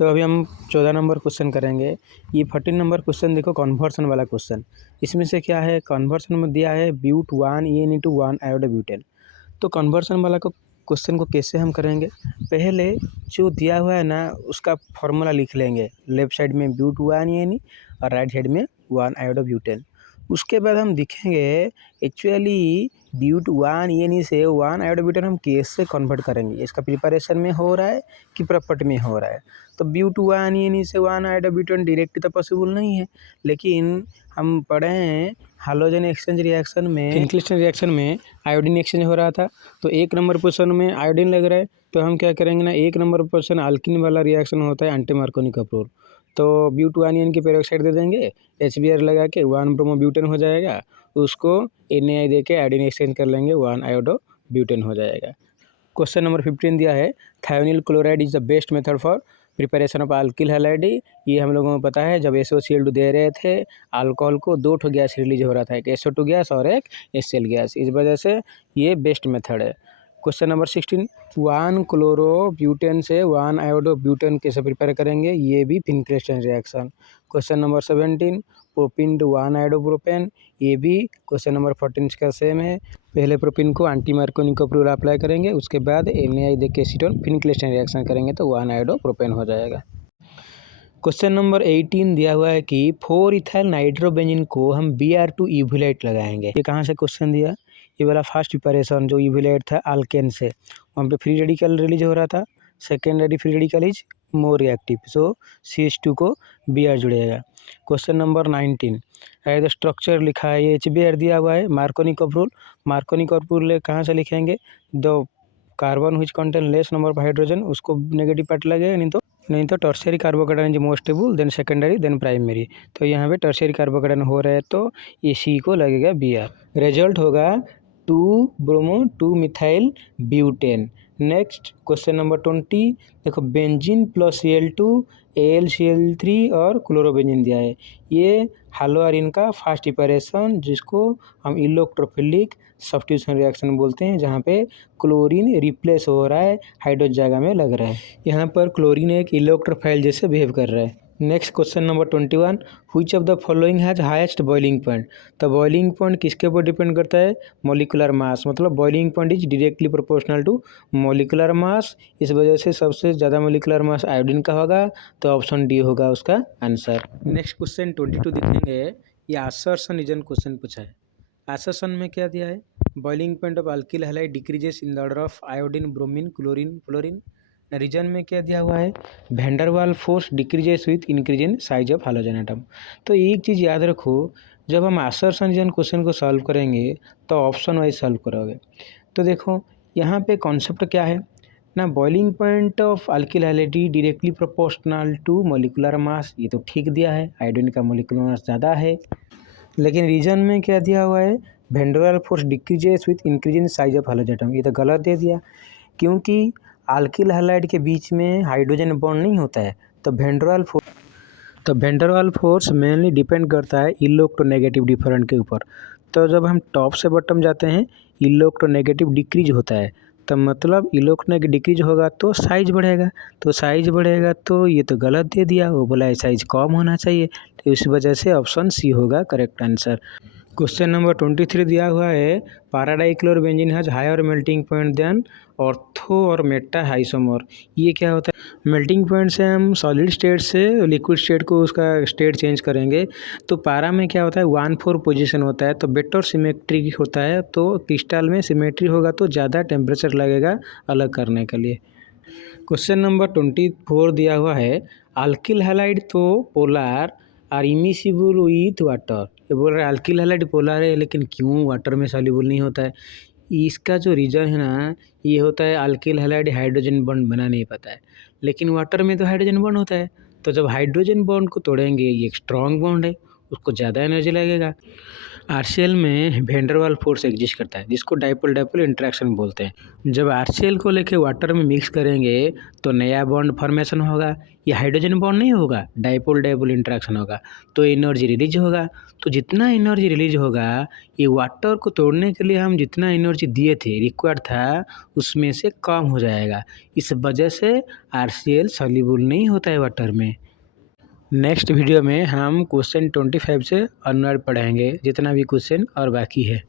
तो अभी हम 14 नंबर क्वेश्चन करेंगे। ये 14 नंबर क्वेश्चन देखो, कन्वर्सन वाला क्वेश्चन। इसमें से क्या है, कन्वर्सन में दिया है ब्यूट 1 EN into 1 आयोडोब्यूटेन। तो कन्वर्सन वाला को क्वेश्चन को कैसे हम करेंगे, पहले जो दिया हुआ है ना उसका फॉर्मूला लिख लेंगे। लेफ्ट साइड में ब्यूट 1 EN और राइट साइड में 1 आयोडोब्यूटेन। उसके बाद हम दिखेंगे एक्चुअली ब्यूट 1 EN से 1 आयोडोब्यूटेन हम कैसे कन्वर्ट करेंगे, इसका प्रिपरेशन में हो रहा है कि प्रॉपर्टी में हो रहा है। तो ब्यूट 1 EN से 1 आयोडोब्यूटेन डायरेक्ट तो पॉसिबल नहीं है, लेकिन हम पढ़े हैं हालोजन एक्सचेंज रिएक्शन में, फिनक्लिस्टन रिएक्शन में आयोडीन एक्सचेंज हो रहा था। तो 1 नंबर पोजीशन में आयोडीन लग रहा है, तो हम क्या करेंगे ना, 1 नंबर पोजीशन अल्किन वाला रिएक्शन होता है एंटी मार्कोनी कप्रोल। तो ब्यूट 1 EN की पेरोक्साइड दे देंगे, HBr लगा के 1 ब्रोमोब्यूटेन हो जाएगा, उसको NaI दे के आयोडीन एक्सचेंज कर लेंगे, 1 आयोडोब्यूटेन हो जाएगा। क्वेश्चन नंबर 15 दिया है, thionyl chloride is the best method for preparation of alkyl halide. ये हम लोगों को पता है, जब SOCl2 दे रहे थे अल्कोहल को, 2 ठो गैस रिलीज हो रहा था, एक SO2 गैस और एक HCl गैस, इस वजह से ये बेस्ट मेथड है। क्वेश्चन नंबर 16, 1 क्लोरोब्यूटेन से 1 आयोडोब्यूटेन कैसे प्रिपेयर करेंगे, ये भी Finkelstein reaction. Question number 17, propene to 1 iodopropane, ये भी क्वेश्चन नंबर 14 का सेम है। पहले प्रोपिन को एंटी मार्कोनी कप्रोल अप्लाई करेंगे, उसके बाद NaI दे के एसीटोन फिनक्लिस्टन रिएक्शन करेंगे तो 1 आयोडोप्रोपेन हो जाएगा। क्वेश्चन नंबर 18 दिया हुआ है कि 4 इथाइल नाइट्रोबेंजीन को हम Br2 इवोलेट लगाएंगे। ये कहाँ से क्वेश्चन दिया, ये वाला फर्स्ट प्रिपरेशन जो इवोलेट था अल्केन से, वहाँ पे फ्री रेडिकल रिलीज हो रहा था, secondary free radical is more reactive, so CH2 को Br जुड़ेगा। क्वेश्चन नंबर 19, एज स्ट्रक्चर लिखा है, ये HBr दिया हुआ है, मार्कोनी कप्रोल। मार्कोनी कप्रोल कहाँ से लिखेंगे, the carbon which contain less number of hydrogen, उसको नेगेटिव पार्ट लगेगा, नहीं तो tertiary carbocation is most stable, then secondary, then primary. तो यहाँ पे टर्शियरी कार्बोकेटायन हो रहा है तो ये C को लगेगा Br। रिजल्ट होगा 2 bromo 2 methyl butane. Next question number 20, देखो बेंजीन प्लस Cl2 AlCl3 और क्लोरोबेंजीन दिया है। ये हालोआरिन का फर्स्ट प्रिपरेशन, जिसको हम इलेक्ट्रोफिलिक सब्स्टिट्यूशन रिएक्शन बोलते हैं, जहाँ पे क्लोरीन रिप्लेस हो रहा है, हाइड्रोजन जगह में लग रहा है। यहाँ पर क्लोरीन एक इलेक्ट्रोफाइल जैसे बिहेव कर रहा है। Next question number 21, which of the following has highest boiling point. तो बॉइलिंग पॉइंट किसके ऊपर डिपेंड करता है, मॉलिक्यूलर मास, मतलब boiling point is directly proportional to molecular mass. इस वजह से सबसे ज़्यादा मॉलिक्यूलर मास आयोडीन का होगा, तो ऑप्शन डी होगा उसका आंसर। नेक्स्ट क्वेश्चन 22 देखेंगे, ये असर्शन रीजन क्वेश्चन पूछा है। असर्शन में क्या दिया है, boiling point of alkyl halide decreases in the order of iodine, bromine, chlorine, fluorine. Reason में क्या दिया हुआ है, van der Waals force decreases with increase in size of halogen atom. तो एक चीज़ याद रखो, जब हम असर्शन रीजन क्वेश्चन को सॉल्व करेंगे तो ऑप्शन वाइज सॉल्व करोगे। तो देखो यहाँ पे कॉन्सेप्ट क्या है ना, boiling point of alkyl halide directly proportional to molecular mass, ये तो ठीक दिया है, आयोडीन का मॉलिक्यूलर मास ज़्यादा है। लेकिन रीजन में क्या दिया हुआ है, van der Waals force decreases with increase in size of halogen atom, ये तो गलत दे दिया, क्योंकि अल्किल हैलाइड के बीच में हाइड्रोजन बॉन्ड नहीं होता है। तो van der Waals force mainly depend करता है इलेक्ट्रोनेगेटिव डिफरेंट के ऊपर। तो जब हम टॉप से बॉटम जाते हैं इलेक्ट्रोनेगेटिव डिक्रीज होता है, तो मतलब इलेक्ट्रोनेगेटिव डिक्रीज होगा तो साइज बढ़ेगा, तो साइज बढ़ेगा तो ये तो गलत दे दिया, वो बोला है साइज कम होना चाहिए, तो इस वजह से ऑप्शन सी होगा करेक्ट आंसर। क्वेश्चन नंबर 23 दिया हुआ है, paradichlorobenzene has higher melting point than ortho और मेटा आइसोमर। ये क्या होता है, मेल्टिंग पॉइंट से हम सॉलिड स्टेट से लिक्विड स्टेट को उसका स्टेट चेंज करेंगे। तो पारा में क्या होता है, 1-4 पोजीशन होता है, तो बेटर सिमेट्री होता है, तो क्रिस्टल में सिमेट्री होगा तो ज़्यादा टेम्परेचर लगेगा अलग करने के लिए। क्वेश्चन नंबर 24 दिया हुआ है, अल्किल हैलाइड तो polar are immiscible with water. ये बोल रहा है अल्किल हैलाइड पोलार है, लेकिन क्यों वाटर में सॉल्युबल नहीं होता है। इसका जो रीज़न है ना, ये होता है अल्किल हैलाइड हाइड्रोजन बॉन्ड बना नहीं पाता है, लेकिन वाटर में तो हाइड्रोजन बॉन्ड होता है। तो जब हाइड्रोजन बॉन्ड को तोड़ेंगे, ये एक स्ट्रॉन्ग बॉन्ड है, उसको ज़्यादा एनर्जी लगेगा। आरसीएल में वेन डेर वाल फोर्स एग्जिस्ट करता है जिसको डाइपोल डाइपोल इंटरेक्शन बोलते हैं। जब आरसीएल को लेके वाटर में मिक्स करेंगे तो नया बॉन्ड फॉर्मेशन होगा। ये हाइड्रोजन बॉन्ड नहीं होगा, डाइपोल डाइपोल इंटरेक्शन होगा, तो एनर्जी रिलीज होगा। तो जितना एनर्जी रिलीज होगा, ये वाटर को तोड़ने के लिए हम जितना एनर्जी दिए थे, रिक्वायर्ड था, उसमें से कम हो जाएगा। इस वजह से आरसीएल सॉल्युबल नहीं होता है वाटर में। नेक्स्ट वीडियो में हम क्वेश्चन 25 से ऑनवर्ड पढ़ेंगे, जितना भी क्वेश्चन और बाकी है।